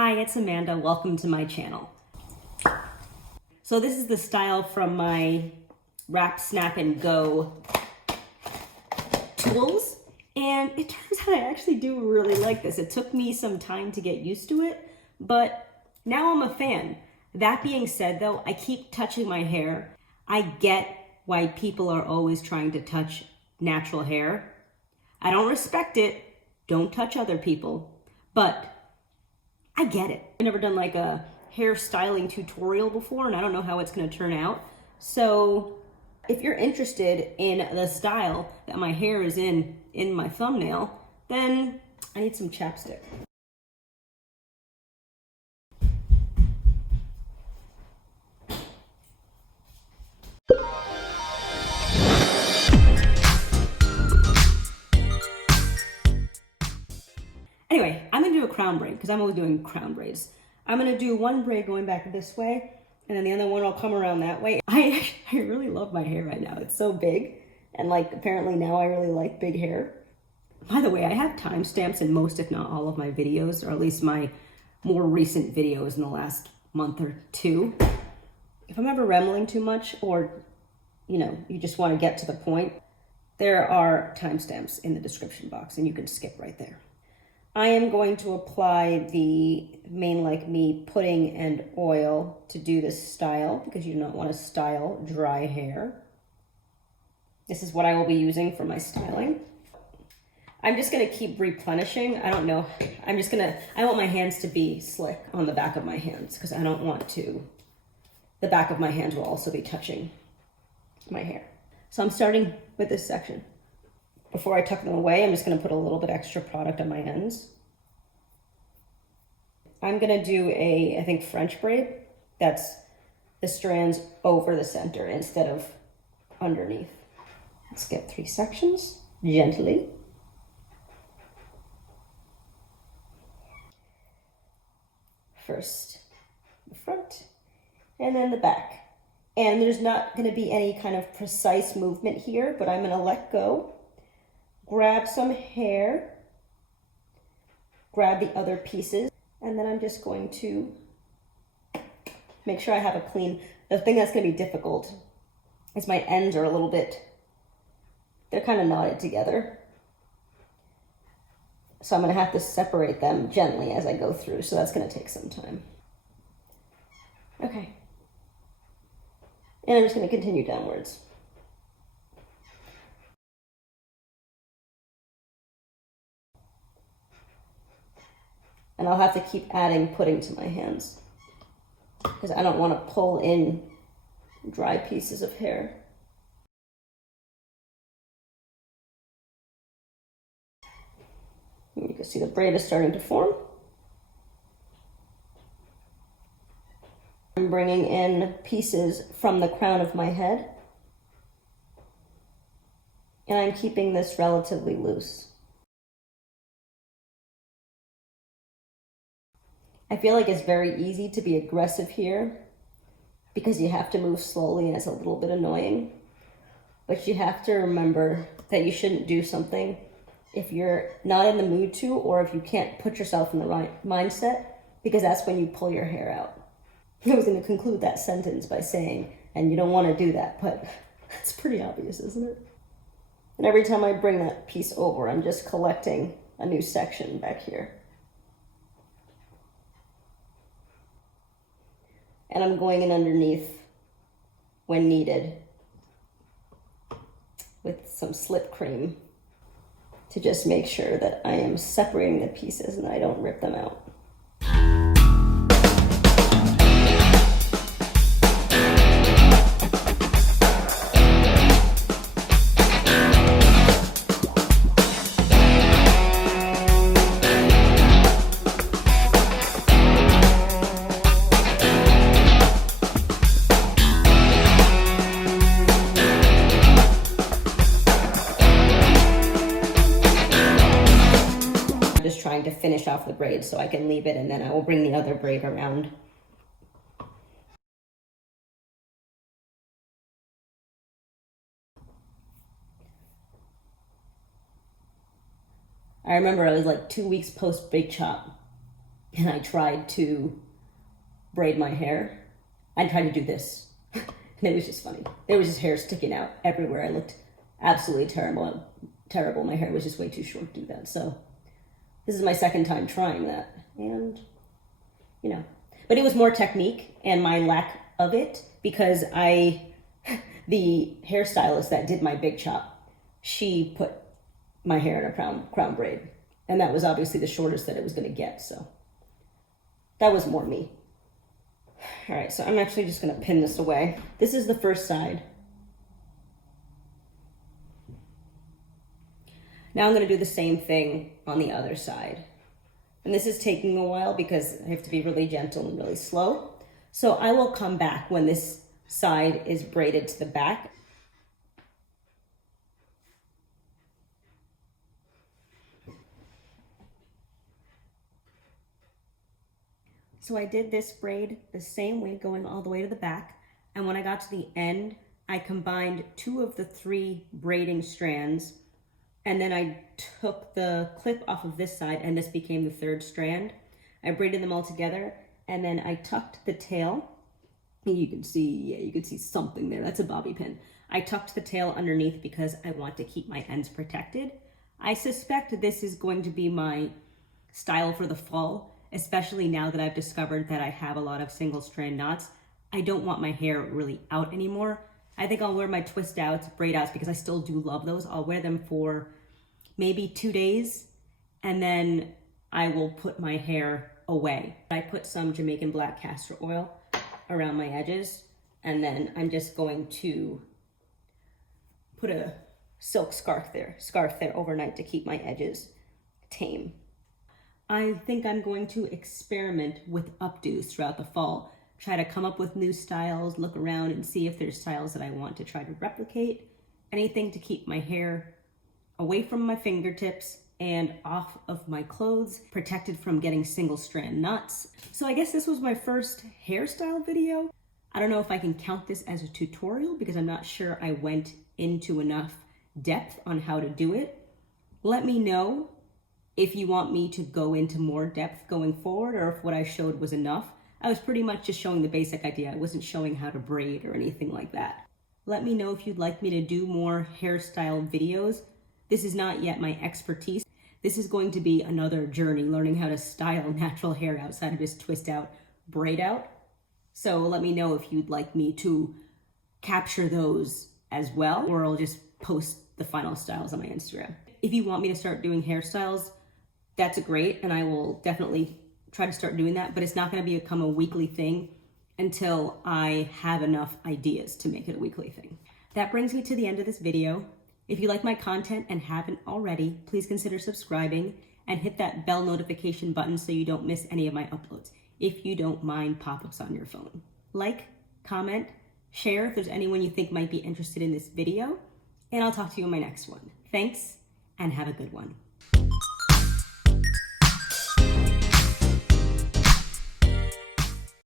Hi, it's Amanda. Welcome to my channel. So this is the style from my Wrap, Snap, and Go tools. And it turns out I actually do really like this. It took me some time to get used to it, but now I'm a fan. That being said though, I keep touching my hair. I get why people are always trying to touch natural hair. I don't respect it. Don't touch other people. But I get it. I've never done like a hairstyling tutorial before and I don't know how it's gonna turn out. So if you're interested in the style that my hair is in my thumbnail, then I need some chapstick. Anyway, I'm gonna do a crown braid because I'm always doing crown braids. I'm gonna do one braid going back this way, and then the other one will come around that way. I really love my hair right now. It's so big, and like apparently now I really like big hair. By the way, I have timestamps in most, if not all, of my videos, or at least my more recent videos in the last month or two. If I'm ever rambling too much, or you just want to get to the point, there are timestamps in the description box, and you can skip right there. I am going to apply the Mane Like Me pudding and oil to do this style because you do not want to style dry hair. This is what I will be using for my styling. I'm just going to keep replenishing. I don't know. I want my hands to be slick on the back of my hands because I don't want to. The back of my hands will also be touching my hair. So I'm starting with this section. Before I tuck them away, I'm just going to put a little bit extra product on my ends. I'm going to do I think French braid. That's the strands over the center instead of underneath. Let's get 3 sections, gently. First the front, and then the back. And there's not going to be any kind of precise movement here, but I'm going to let go. Grab some hair, grab the other pieces, and then I'm just going to make sure I have a clean. The thing that's going to be difficult is my ends are a little bit, they're kind of knotted together. So I'm going to have to separate them gently as I go through, so that's going to take some time. Okay. And I'm just going to continue downwards. And I'll have to keep adding pudding to my hands because I don't want to pull in dry pieces of hair. You can see the braid is starting to form. I'm bringing in pieces from the crown of my head. And I'm keeping this relatively loose. I feel like it's very easy to be aggressive here because you have to move slowly and it's a little bit annoying. But you have to remember that you shouldn't do something if you're not in the mood to, or if you can't put yourself in the right mindset, because that's when you pull your hair out. I was going to conclude that sentence by saying, and you don't want to do that, but it's pretty obvious, isn't it? And every time I bring that piece over, I'm just collecting a new section back here. And I'm going in underneath when needed with some slip cream to just make sure that I am separating the pieces and I don't rip them out. Trying to finish off the braid so I can leave it, and then I will bring the other braid around. I remember I was like 2 weeks post big chop and I tried to braid my hair. I tried to do this, and it was just funny. There was just hair sticking out everywhere. I looked absolutely terrible. My hair was just way too short to do that. So this is my second time trying that, and you know, but it was more technique and my lack of it, because the hairstylist that did my big chop, she put my hair in a crown braid, and that was obviously the shortest that it was going to get. So that was more me. All right, so I'm actually just going to pin this away. This is the first side. Now I'm going to do the same thing on the other side. And this is taking a while because I have to be really gentle and really slow. So I will come back when this side is braided to the back. So I did this braid the same way, going all the way to the back. And when I got to the end, I combined 2 of the 3 braiding strands, and then I took the clip off of this side, and this became the 3rd strand. I braided them all together, and then I tucked the tail. You can see something there. That's a bobby pin. I tucked the tail underneath because I want to keep my ends protected. I suspect this is going to be my style for the fall, especially now that I've discovered that I have a lot of single strand knots. I don't want my hair really out anymore. I think I'll wear my twist outs, braid outs, because I still do love those. I'll wear them for maybe 2 days, and then I will put my hair away. I put some Jamaican black castor oil around my edges, and then I'm just going to put a silk scarf there overnight to keep my edges tame. I think I'm going to experiment with updos throughout the fall. Try to come up with new styles, look around and see if there's styles that I want to try to replicate. Anything to keep my hair away from my fingertips and off of my clothes, protected from getting single strand knots. So I guess this was my first hairstyle video. I don't know if I can count this as a tutorial because I'm not sure I went into enough depth on how to do it. Let me know if you want me to go into more depth going forward, or if what I showed was enough. I was pretty much just showing the basic idea. I wasn't showing how to braid or anything like that. Let me know if you'd like me to do more hairstyle videos. This is not yet my expertise. This is going to be another journey, learning how to style natural hair outside of just twist out, braid out. So let me know if you'd like me to capture those as well, or I'll just post the final styles on my Instagram. If you want me to start doing hairstyles, that's great, and I will definitely try to start doing that, but it's not going to become a weekly thing until I have enough ideas to make it a weekly thing. That brings me to the end of this video. If you like my content and haven't already, please consider subscribing and hit that bell notification button so you don't miss any of my uploads, if you don't mind pop-ups on your phone. Like, comment, share if there's anyone you think might be interested in this video, and I'll talk to you in my next one. Thanks, and have a good one.